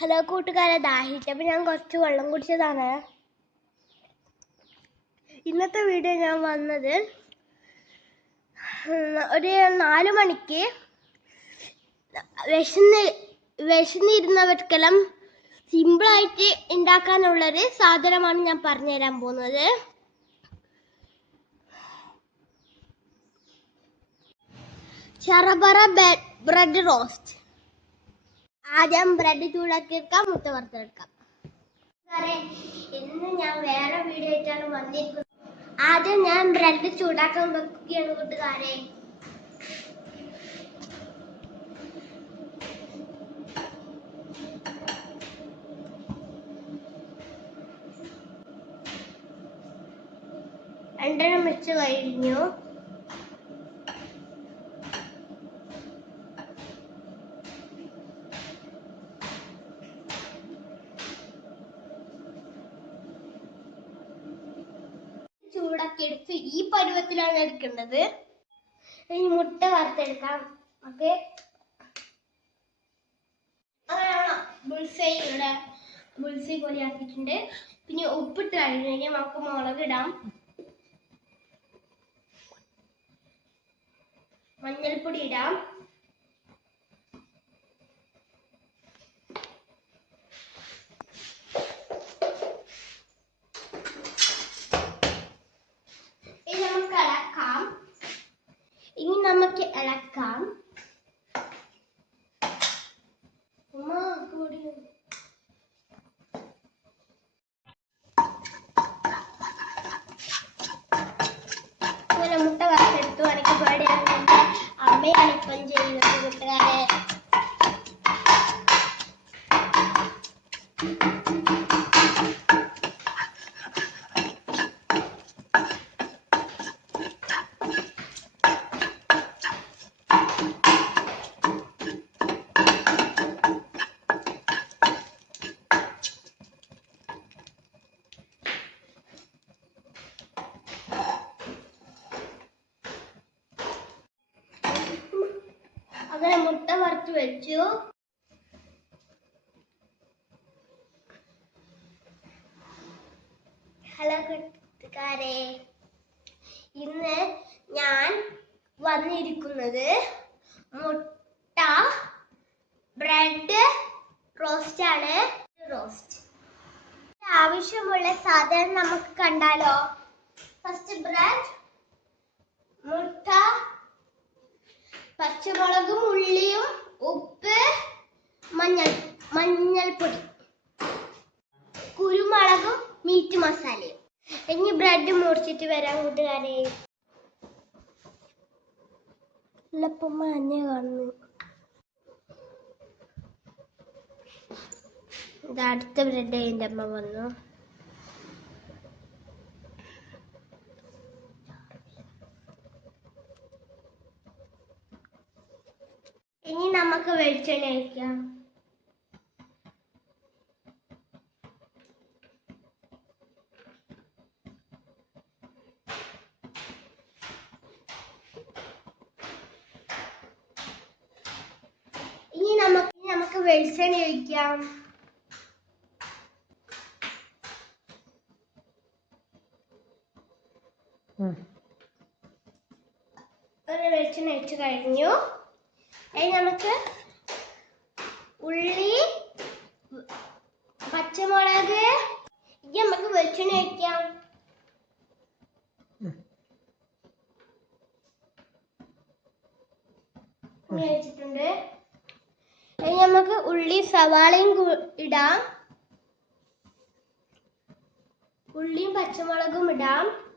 Hello കൂട്ടുകാരെ ദാഹിച്ചപ്പോൾ ഞാൻ കുറച്ച് വെള്ളം കുടിച്ചതാണ്. ഇന്നത്തെ വീഡിയോ ഞാൻ വന്നത് ഒരു നാല് മണിക്ക് വിശന്ന് വിശന്നിരുന്നവർക്കെല്ലാം സിമ്പിളായിട്ട് ഉണ്ടാക്കാനുള്ളൊരു സാധനമാണ് ഞാൻ പറഞ്ഞു തരാൻ പോകുന്നത് ചറബറ ബ്രെഡ് റോസ്റ്റ്. ആദ്യം ബ്രെഡ് ചൂടാക്കി എടുക്കാം മുട്ട വറുത്തെടുക്കാം. ഇന്ന് ഞാൻ വേറെ വീഡിയോ ആയിട്ടാണ് വന്നിരിക്കുന്നത്. ആദ്യം ഞാൻ ബ്രെഡ് ചൂടാക്കാൻ വെക്കുകയാണ് കൂട്ടുകാരെ. രണ്ടെണ്ണം വെച്ച് കഴിഞ്ഞു. ചൂടാക്കി എടുത്ത് ഈ പരുവത്തിലാണ് എടുക്കേണ്ടത്. ഈ മുട്ട വറുത്തെടുക്കാം. ഓക്കെ. ബുൾസൈ ഇവിടെ ബുൾസൈ പോലെ ആക്കിയിട്ടുണ്ട്. പിന്നെ ഉപ്പിട്ട് കഴിഞ്ഞ് കഴിഞ്ഞാൽ നമുക്ക് മുളക് ഇടാം. മഞ്ഞൾപ്പൊടി ഇടാം. അമ്മയാണ് ഇപ്പം ചെയ്യുന്നത് കൂട്ടുകാരെ ഹലോ കൂട്ടുകാരെ. ഇന്ന് ഞാൻ വന്നിരിക്കുന്നത് മുട്ട ബ്രെഡ് റോസ്റ്റ് ആണ്. റോസ്റ്റ് ആവശ്യമുള്ള സാധനം നമുക്ക് കണ്ടാലോ ഫസ്റ്റ് ബ്രെഡ് മുട്ട പച്ചമുളകും ഉള്ളിയും ഉപ്പ് മഞ്ഞൾ മഞ്ഞൾപ്പൊടി കുരുമുളകും മീറ്റ് മസാലയും ഇനി ബ്രെഡ് മുറിച്ചിട്ട് വരാൻ കൂട്ടുകാരെ. ഇല്ലപ്പം മഞ്ഞ കാണുന്നു ഇത് അടുത്ത ബ്രെഡ് എന്റെ അമ്മ വന്നു. ഇനി നമുക്ക് വെളിച്ചെണ്ണ ഒഴിക്കാം ഇനി നമുക്ക് വെളിച്ചെണ്ണ ഒഴിക്കാം ഒരു വെളിച്ചെണ്ണ ഒഴിച്ച് കഴിഞ്ഞു. ഇനി നമുക്ക് ഉള്ളി പച്ചമുളക് ഇനി നമുക്ക് വെളിച്ചെണ്ണ ഒഴിക്കാം. ഒഴിച്ചിട്ടുണ്ട്. നമുക്ക് ഉള്ളി സവാളയും ഇടാം. ഉള്ളിയും പച്ചമുളകും ഇടാം.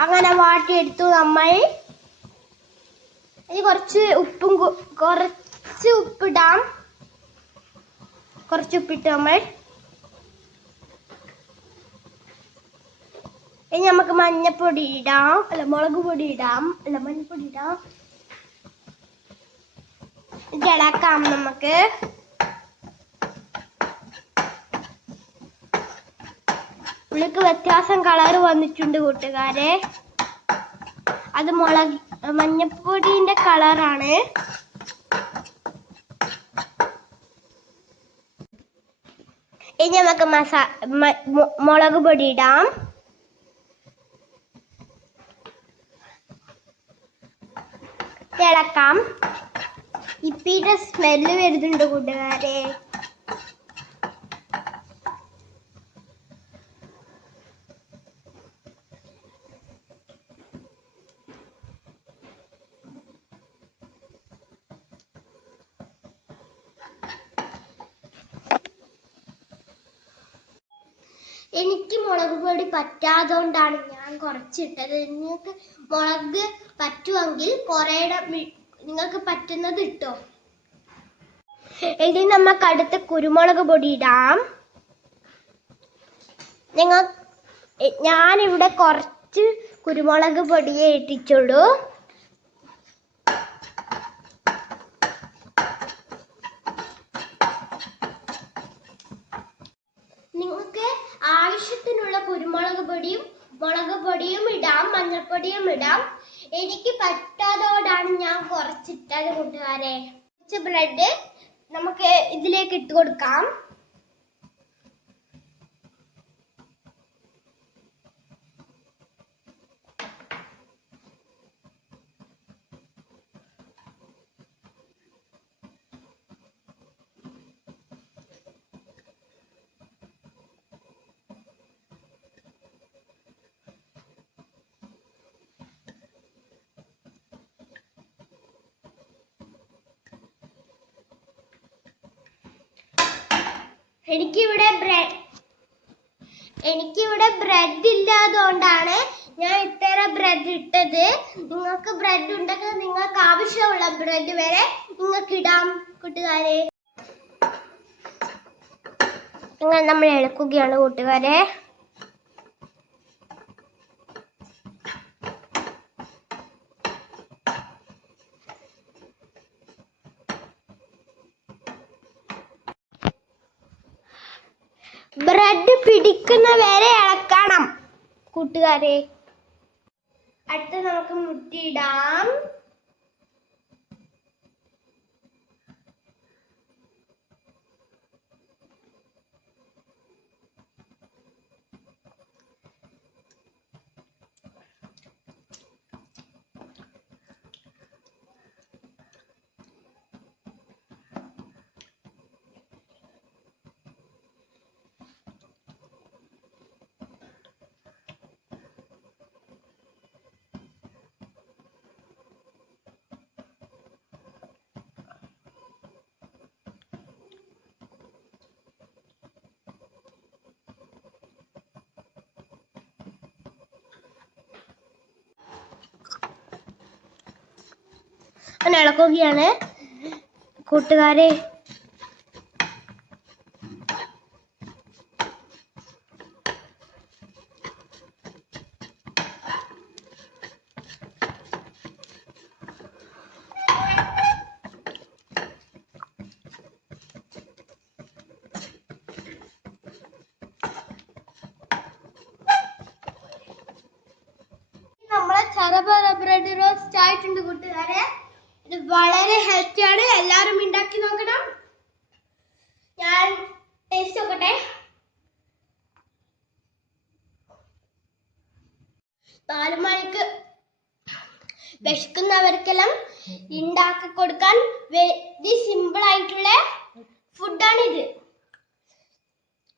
അങ്ങനെ വാട്ടിയെടുത്തു നമ്മൾ. ഇനി കുറച്ച് ഉപ്പും കുറച്ച് ഉപ്പിടാം. കുറച്ച് ഉപ്പിട്ട് നമ്മൾ. ഇനി നമുക്ക് മഞ്ഞപ്പൊടി ഇടാം. അല്ല മുളക് പൊടി ഇടാം. അല്ല മഞ്ഞപ്പൊടി ഇടാം. ഇളക്കാം നമുക്ക്. ഉള്ളിക്ക് വ്യത്യാസം കളർ വന്നിട്ടുണ്ട് കൂട്ടുകാരെ. അത് മുളക് മഞ്ഞപ്പൊടിന്റെ കളറാണ്. ഇനി നമുക്ക് മസാ മുളക് പൊടി ഇടാം. ഇളക്കാം. ഇപ്പിയുടെ സ്മെല്ല് വരുന്നുണ്ട് കൂട്ടുകാരെ. എനിക്ക് മുളക് പൊടി പറ്റാത്തോണ്ടാണ് ഞാൻ കുറച്ചിട്ടത്. നിങ്ങൾക്ക് മുളക് പറ്റുമെങ്കിൽ കുറേടെ നിങ്ങൾക്ക് പറ്റുന്നത് ഇട്ടോ. ഇനി നമുക്ക് അടുത്ത് കുരുമുളക് പൊടി ഇടാം. നിങ്ങൾ ഞാനിവിടെ കുറച്ച് കുരുമുളക് പൊടിയെ ഇട്ടിച്ചുള്ളൂ നിങ്ങൾക്ക് ആവശ്യത്തിനുള്ള കുരുമുളക് പൊടിയും മുളക് പൊടിയും ഇടാം മഞ്ഞൾപ്പൊടിയും ഇടാം എനിക്ക് പറ്റാതോടാണ് ഞാൻ കുറച്ചിട്ടത് കൂട്ടുകാരെ. കുറച്ച് ബ്രെഡ് നമുക്ക് ഇതിലേക്ക് ഇട്ട് കൊടുക്കാം. എനിക്കിവിടെ ബ്രെഡ് എനിക്കിവിടെ ബ്രെഡ് ഇല്ലാതുകൊണ്ടാണ് ഞാൻ ഇത്ര ബ്രെഡ് ഇട്ടത്. നിങ്ങൾക്ക് ബ്രെഡ് ഉണ്ടെങ്കിൽ നിങ്ങൾക്ക് ആവശ്യമുള്ള ബ്രെഡ് വരെ നിങ്ങൾക്ക് ഇടാം കൂട്ടുകാരെ. നിങ്ങൾ നമ്മൾ ഇളക്കുകയാണ് കൂട്ടുകാരെ ബ്രെഡ് പിടിക്കുന്ന വരെ ഇളക്കണം. കൂട്ടുകാരെ അടുത്ത നമുക്ക് മുട്ടിയിടാം. ഇളക്കുകയാണ്. കൂട്ടുകാരെ നമ്മളെ ചറപറ ബ്രെഡ് റോസ്റ്റ് ആയിട്ടുണ്ട് കൂട്ടുകാരെ ഇത് ഹെൽത്തി ആണ് എല്ലാവരും ഉണ്ടാക്കി നോക്കണം. ഞാൻ ടേസ്റ്റ് നോക്കട്ടെ. നാല് മണിക്ക് വിശക്കുന്നവർക്കെല്ലാം ഉണ്ടാക്കി കൊടുക്കാൻ വെരി സിമ്പിൾ ആയിട്ടുള്ള ഫുഡാണ് ഇത്.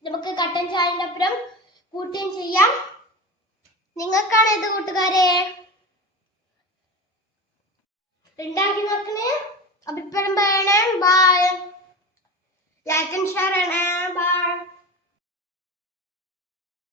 നമുക്ക് കട്ടൻ ചായന്റെ അപ്പുറം കൂട്ടുകയും ചെയ്യാം. നിങ്ങൾക്കാണ് ഇത് കൂട്ടുകാരെ? ഉണ്ടാക്കി നോക്കണേ. അഭിപ്രായം പറയണം bye like and share and bye